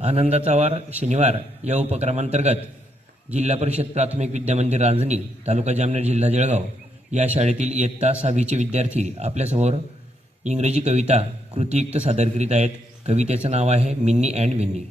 आनंदाचा वार शनिवार या उपक्रमांतर्गत जिल्हा परिषद प्राथमिक विद्यामंदिर रांजणी तालुका जामनेर जिल्हा जळगाव या शाळेतील इयत्ता 6वीचे विद्यार्थी आपल्यासमोर इंग्रजी कविता कृतियुक्त सादर करीत आहेत। कवितेचं नाव आहे मिन्नी अँड विन्नी।